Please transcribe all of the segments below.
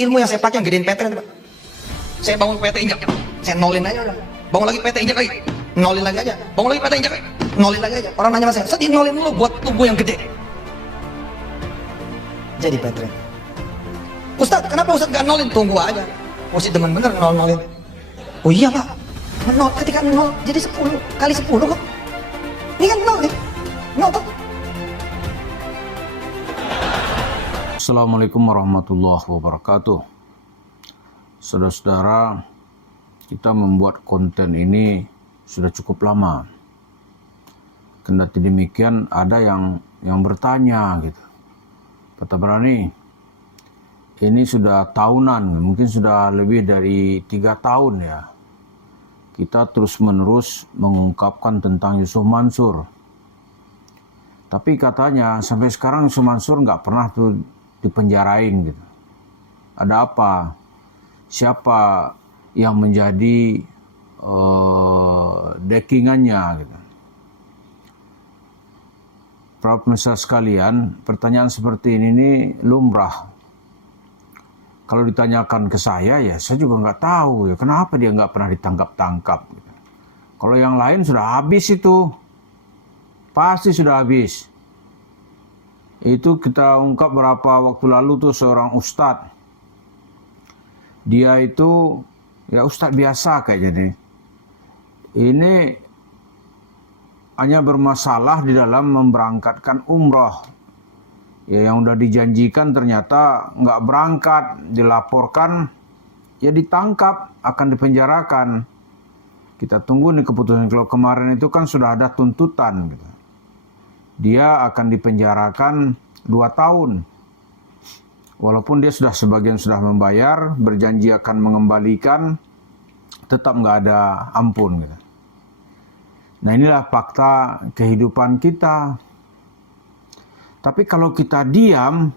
ilmu yang saya pakai yang gedein PT, Pak. Saya bangun PT injak, saya nolin aja udah. Bangun lagi PT injak lagi, nolin lagi aja. Bangun lagi PT injak, nolin lagi aja. Orang nanya sama saya, Ustaz, nolin dulu buat tubuh yang gede. Jadi PT. Ustaz, kenapa Ustaz gak nolin? Tunggu aja. Mesti demen bener nolin. Oh iya Pak, menol ketika nol jadi 10 kali 10 kok. Ini kan nol nih, nol tuh. Assalamualaikum warahmatullahi wabarakatuh. Saudara-saudara, kita membuat konten ini sudah cukup lama. Kendati demikian ada yang bertanya gitu. Kata Berani, ini sudah tahunan, mungkin sudah lebih dari 3 tahun ya. Kita terus-menerus mengungkapkan tentang Yusuf Mansur. Tapi katanya sampai sekarang Yusuf Mansur nggak pernah tuh dipenjarain gitu. Ada apa? Siapa yang menjadi dekingannya gitu. Para pemirsa sekalian, pertanyaan seperti ini nih lumrah. Kalau ditanyakan ke saya, ya saya juga nggak tahu ya kenapa dia nggak pernah ditangkap-tangkap. Gitu. Kalau yang lain sudah habis itu, pasti sudah habis. Itu kita ungkap berapa waktu lalu tuh seorang ustadz. Dia itu ya ustadz biasa kayaknya nih. Ini hanya bermasalah di dalam memberangkatkan umroh. Ya, yang udah dijanjikan ternyata nggak berangkat, dilaporkan, ya ditangkap, akan dipenjarakan. Kita tunggu nih keputusan. Kalau kemarin itu kan sudah ada tuntutan gitu. Dia akan dipenjarakan 2 tahun. Walaupun dia sebagian sudah membayar, berjanji akan mengembalikan, tetap nggak ada ampun gitu. Nah inilah fakta kehidupan kita. Tapi kalau kita diam,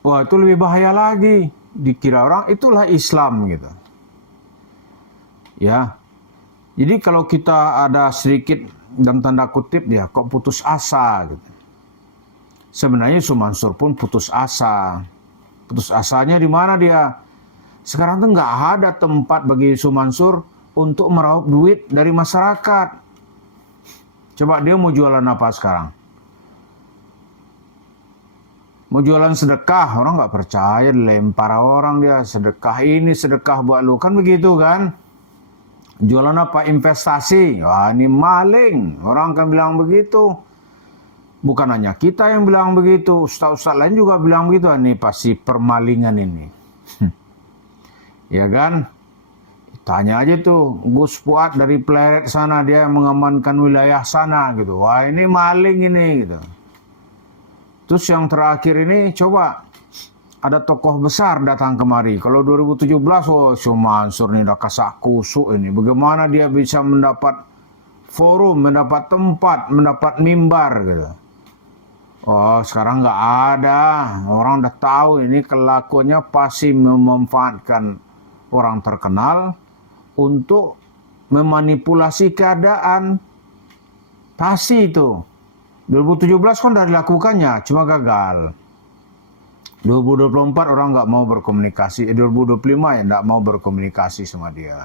wah itu lebih bahaya lagi. Dikira orang itulah Islam gitu. Ya. Jadi kalau kita ada sedikit dalam tanda kutip ya kok putus asa gitu. Sebenarnya Yusuf Mansur pun putus asa. Putus asanya di mana dia? Sekarang tuh nggak ada tempat bagi Yusuf Mansur untuk meraup duit dari masyarakat. Coba dia mau jualan apa sekarang? Mau jualan sedekah, orang nggak percaya, dilempar orang dia, sedekah ini, sedekah buat lu, kan begitu kan? Jualan apa? Investasi, wah ini maling, orang akan bilang begitu. Bukan hanya kita yang bilang begitu, ustaz-ustaz lain juga bilang begitu, ini pasti permalingan ini. Ya kan? Tanya aja tuh, Gus Fuad dari Pleret sana, dia mengamankan wilayah sana gitu, wah ini maling ini gitu. Terus yang terakhir ini coba ada tokoh besar datang kemari. Kalau 2017 Yusuf Mansur ini udah kasak kusuk ini. Bagaimana dia bisa mendapat forum, mendapat tempat, mendapat mimbar gitu. Oh sekarang nggak ada. Orang udah tahu ini kelakuannya pasti memanfaatkan orang terkenal untuk memanipulasi keadaan. Pasti itu. 2017 kan udah dilakukannya, cuma gagal. 2024 orang nggak mau berkomunikasi, 2025 ya nggak mau berkomunikasi sama dia.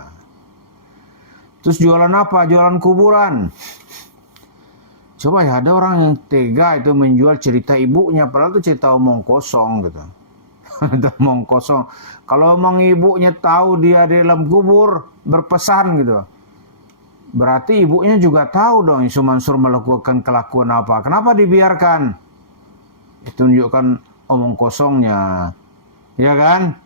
Terus jualan apa? Jualan kuburan. Coba ya ada orang yang tega itu menjual cerita ibunya, padahal itu cerita omong kosong gitu. Omong kosong. Kalau omong ibunya tahu dia di dalam kubur berpesan gitu. Berarti ibunya juga tahu dong Yusuf Mansur melakukan kelakuan apa. Kenapa dibiarkan? Itu menunjukkan omong kosongnya. Ya kan?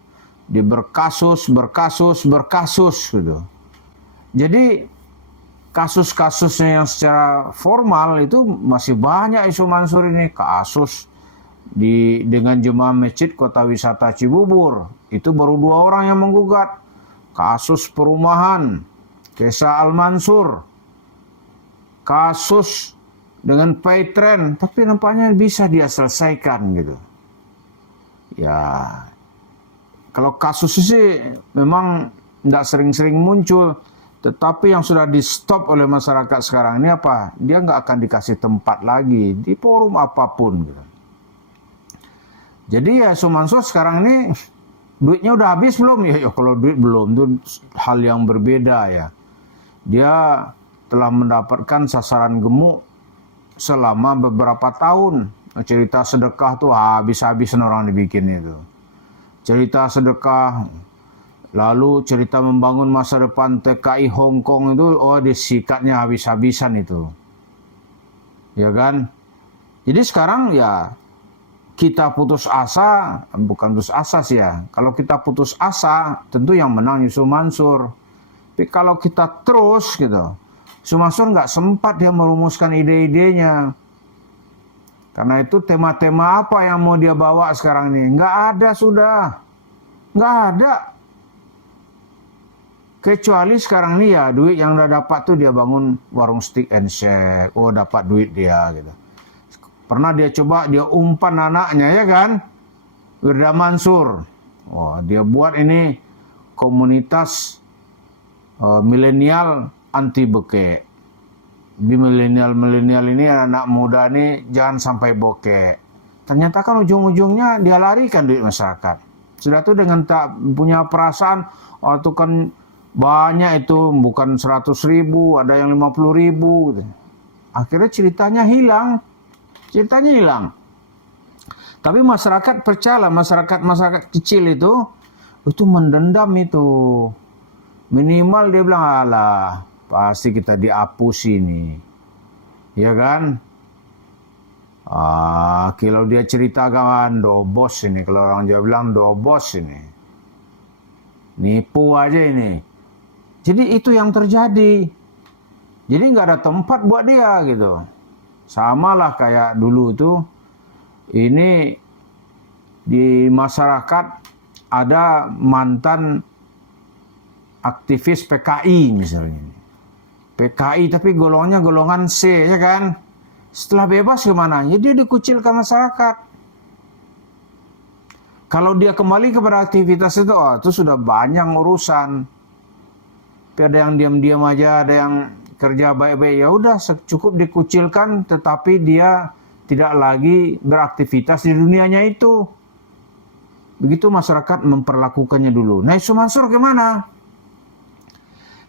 Dia berkasus gitu. Jadi kasus-kasusnya yang secara formal itu masih banyak Yusuf Mansur ini. Kasus dengan jemaah masjid Kota Wisata Cibubur. Itu baru 2 orang yang menggugat. Kasus perumahan Kesa Al-Mansur, kasus dengan Paytren, tapi nampaknya bisa dia selesaikan gitu. Ya, kalau kasus sih memang tidak sering-sering muncul, tetapi yang sudah di stop oleh masyarakat sekarang ini apa? Dia nggak akan dikasih tempat lagi di forum apapun gitu. Jadi ya Yusuf Mansur sekarang ini duitnya udah habis belum? Ya kalau duit belum itu hal yang berbeda ya. Dia telah mendapatkan sasaran gemuk selama beberapa tahun. Cerita sedekah tuh habis-habisan orang dibikin itu. Cerita sedekah, lalu cerita membangun masa depan TKI Hong Kong itu, oh disikatnya habis-habisan itu. Ya kan? Jadi sekarang ya kita putus asa, bukan putus asa sih ya. Kalau kita putus asa, tentu yang menang Yusuf Mansur. Tapi kalau kita terus gitu, Yusuf Mansur nggak sempat dia merumuskan ide-idenya. Karena itu tema-tema apa yang mau dia bawa sekarang ini? Nggak ada sudah. Nggak ada. Kecuali sekarang ini ya duit yang udah dapat tuh dia bangun warung steak and shake. Oh dapat duit dia gitu. Pernah dia coba dia umpan anaknya ya kan. Wirda Mansur. Wah dia buat ini komunitas milenial anti bokeh. Di milenial ini anak muda ini jangan sampai bokeh. Ternyata kan ujung-ujungnya dia larikan duit masyarakat. Sudah tuh dengan tak punya perasaan, oh itu kan banyak itu, bukan 100.000, ada yang 50.000. Gitu. Akhirnya ceritanya hilang. Tapi masyarakat percaya, masyarakat kecil itu mendendam itu. Minimal dia bilang, alah, pasti kita dihapus ini. Ya kan? Kalau dia ceritakan dobos ini. Kalau orang Jawa bilang dobos ini. Nipu aja ini. Jadi itu yang terjadi. Jadi nggak ada tempat buat dia gitu. Sama lah kayak dulu tuh. Ini di masyarakat ada mantan aktivis PKI misalnya. PKI tapi golongannya golongan C ya kan. Setelah bebas kemana? Ya dia dikucilkan masyarakat. Kalau dia kembali kepada aktivitas itu sudah banyak urusan. Tapi ada yang diam-diam aja, ada yang kerja baik-baik. Ya udah cukup dikucilkan, tetapi dia tidak lagi beraktivitas di dunianya itu. Begitu masyarakat memperlakukannya dulu. Nah Yusuf Mansur gimana?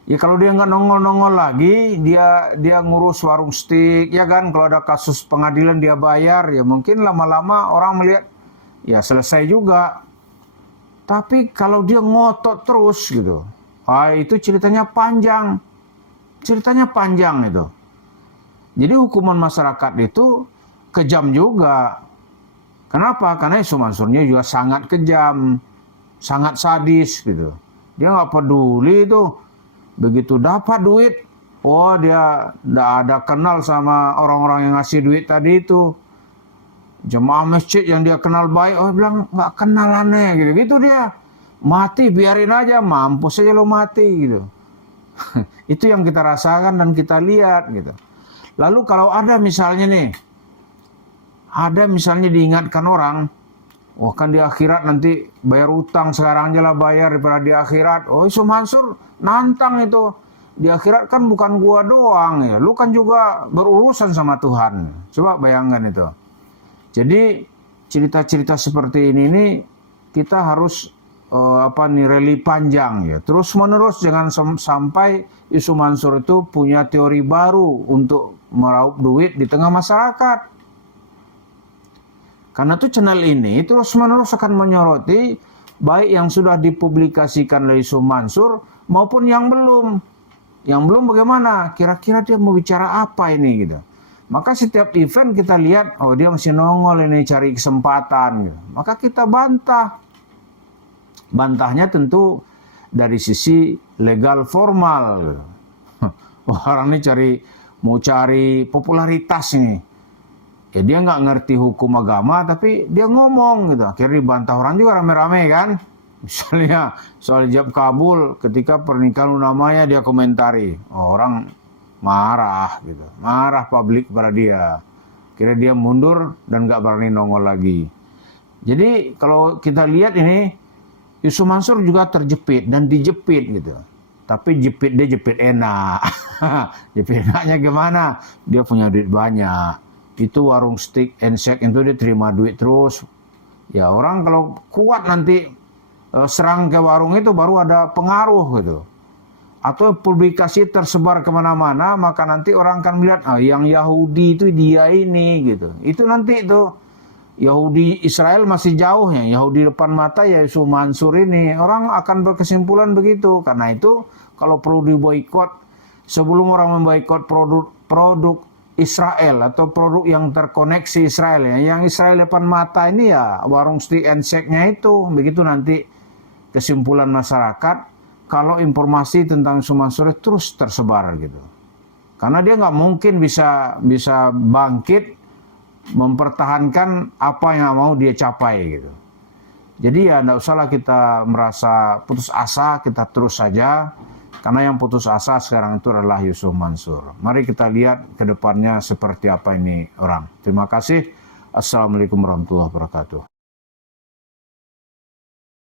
Ya kalau dia nggak nongol-nongol lagi, dia ngurus warung steak, ya kan? Kalau ada kasus pengadilan dia bayar, ya mungkin lama-lama orang melihat, ya selesai juga. Tapi kalau dia ngotot terus gitu, itu ceritanya panjang. Ceritanya panjang itu. Jadi hukuman masyarakat itu kejam juga. Kenapa? Karena Yusuf Mansurnya juga sangat kejam, sangat sadis gitu. Dia nggak peduli itu. Begitu dapat duit, dia tidak ada kenal sama orang-orang yang ngasih duit tadi itu. Jemaah masjid yang dia kenal baik, bilang nggak kenal aneh gitu dia. Mati biarin aja, mampus aja lo mati gitu. Itu yang kita rasakan dan kita lihat gitu. Lalu kalau ada misalnya diingatkan orang, kan di akhirat nanti bayar utang sekarang aja lah bayar daripada di akhirat. Yusuf Mansur nantang itu. Di akhirat kan bukan gua doang ya. Lu kan juga berurusan sama Tuhan. Coba bayangkan itu. Jadi cerita-cerita seperti ini kita harus reli panjang ya. Terus menerus jangan sampai Yusuf Mansur itu punya teori baru untuk meraup duit di tengah masyarakat. Karena itu channel ini terus-menerus akan menyoroti baik yang sudah dipublikasikan oleh Yusuf Mansur maupun yang belum. Yang belum bagaimana? Kira-kira dia mau bicara apa ini gitu. Maka setiap event kita lihat, dia masih nongol ini cari kesempatan gitu. Maka kita bantah. Bantahnya tentu dari sisi legal formal gitu. Orang ini mau cari popularitas nih. Ya dia nggak ngerti hukum agama tapi dia ngomong gitu. Akhirnya dibantah orang juga rame-rame kan. Misalnya soal hijab kabul ketika pernikahan namanya dia komentari. Orang marah gitu. Marah publik pada dia. Akhirnya dia mundur dan nggak berani nongol lagi. Jadi kalau kita lihat ini Yusuf Mansur juga terjepit dan dijepit gitu. Tapi dia jepit enak. Jepit enaknya gimana? Dia punya duit banyak. Itu warung steak and shake itu dia terima duit terus. Ya orang kalau kuat nanti serang ke warung itu baru ada pengaruh gitu. Atau publikasi tersebar kemana-mana, maka nanti orang akan melihat, yang Yahudi itu dia ini gitu. Itu nanti itu Yahudi Israel masih jauh ya, Yahudi depan mata ya Yusuf Mansur ini. Orang akan berkesimpulan begitu. Karena itu kalau perlu diboikot, sebelum orang memboikot produk Israel atau produk yang terkoneksi Israel ya, yang Israel depan mata ini ya warung steak and shake-nya itu. Begitu nanti kesimpulan masyarakat kalau informasi tentang Yusuf Mansur terus tersebar gitu. Karena dia nggak mungkin bisa bangkit mempertahankan apa yang mau dia capai gitu. Jadi ya nggak usahlah kita merasa putus asa, kita terus saja. Karena yang putus asa sekarang itu adalah Yusuf Mansur. Mari kita lihat ke depannya seperti apa ini orang. Terima kasih. Assalamualaikum warahmatullahi wabarakatuh.